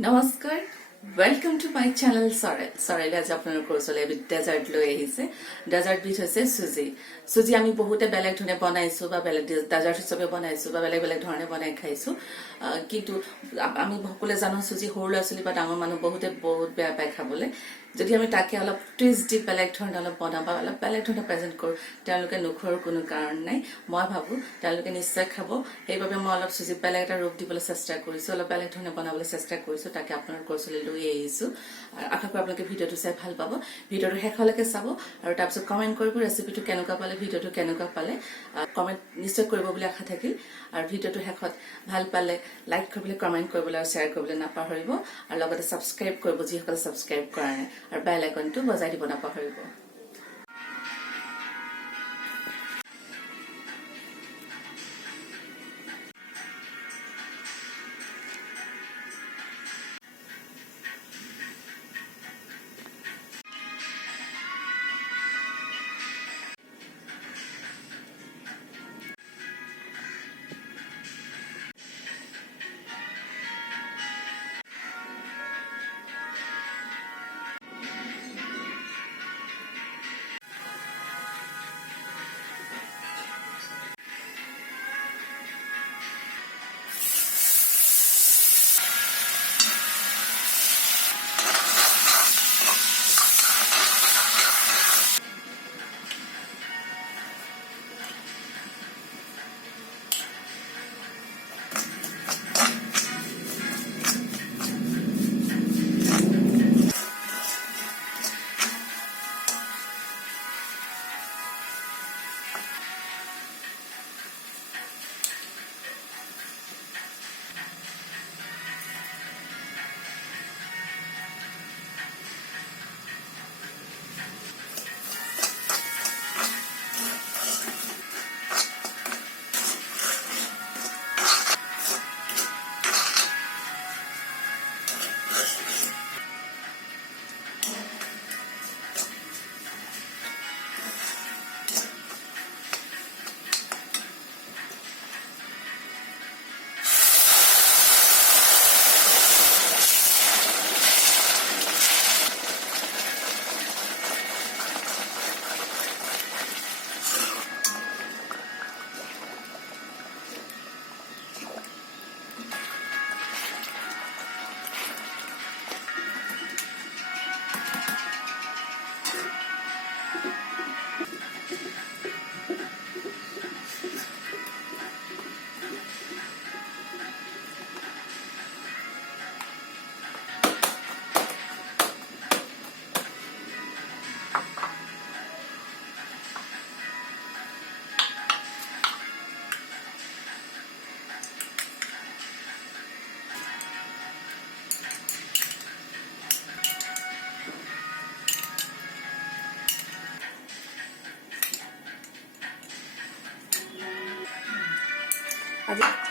নমস্কাৰ welcome to my channel সৰেল আজি আপোনাৰ কোৰ্সলে ডেজাৰ্ট লৈ আহিছে ডেজাৰ্ট বিট হৈছে সুজি আমি বহুতে বেলেগ ধৰণে বনাইছো বা বেলেগ ডেজাৰ্ট হিচাপে বনাইছো বা বেলেগ বেলেগ ধৰণে বনাই খাইছো কিন্তু আমি সকলোৱে জানো সুজি সৰু ল'ৰা-ছোৱালী বা ডাঙৰ মানুহ বহুত বেয়া পায় খাবলৈ যদি আমি তাকে অলপ টুইষ্ট দি বেলেগ ধৰণে অলপ বনাব বা অলপ বেলেগ ধৰণে প্ৰেজেন্ট কৰো তেওঁলোকে নোখোৱাৰ কোনো কাৰণ নাই মই ভাবো তেওঁলোকে নিশ্চয় খাব সেইবাবে মই অলপ সুজি বেলেগ এটা ৰূপ দিবলৈ চেষ্টা কৰিছো অলপ বেলেগ ধৰণে বনাবলৈ চেষ্টা কৰিছো তাকে আপোনাৰ কোৰ্সলে লৈ আহিছো আশা কৰো আপোনালোকে ভিডিওটো চাই ভাল পাব ভিডিওটো শেষলৈকে চাব আৰু তাৰপিছত কমেন্ট কৰিব ৰেচিপিটো কেনেকুৱা পালে ভিডিওটো কেনেকুৱা পালে কমেন্ট নিশ্চয় কৰিব বুলি আশা থাকিল আৰু ভিডিওটো শেষত ভাল পালে লাইক কৰিবলৈ কমেন্ট কৰিবলৈ আৰু শেয়াৰ কৰিবলৈ নাপাহৰিব আৰু লগতে সাবস্ক্ৰাইব কৰিব যিসকলে সাবস্ক্ৰাইব কৰা নাই আৰু বেল আইকনটো বজাই দিব নাপাহৰিব আজি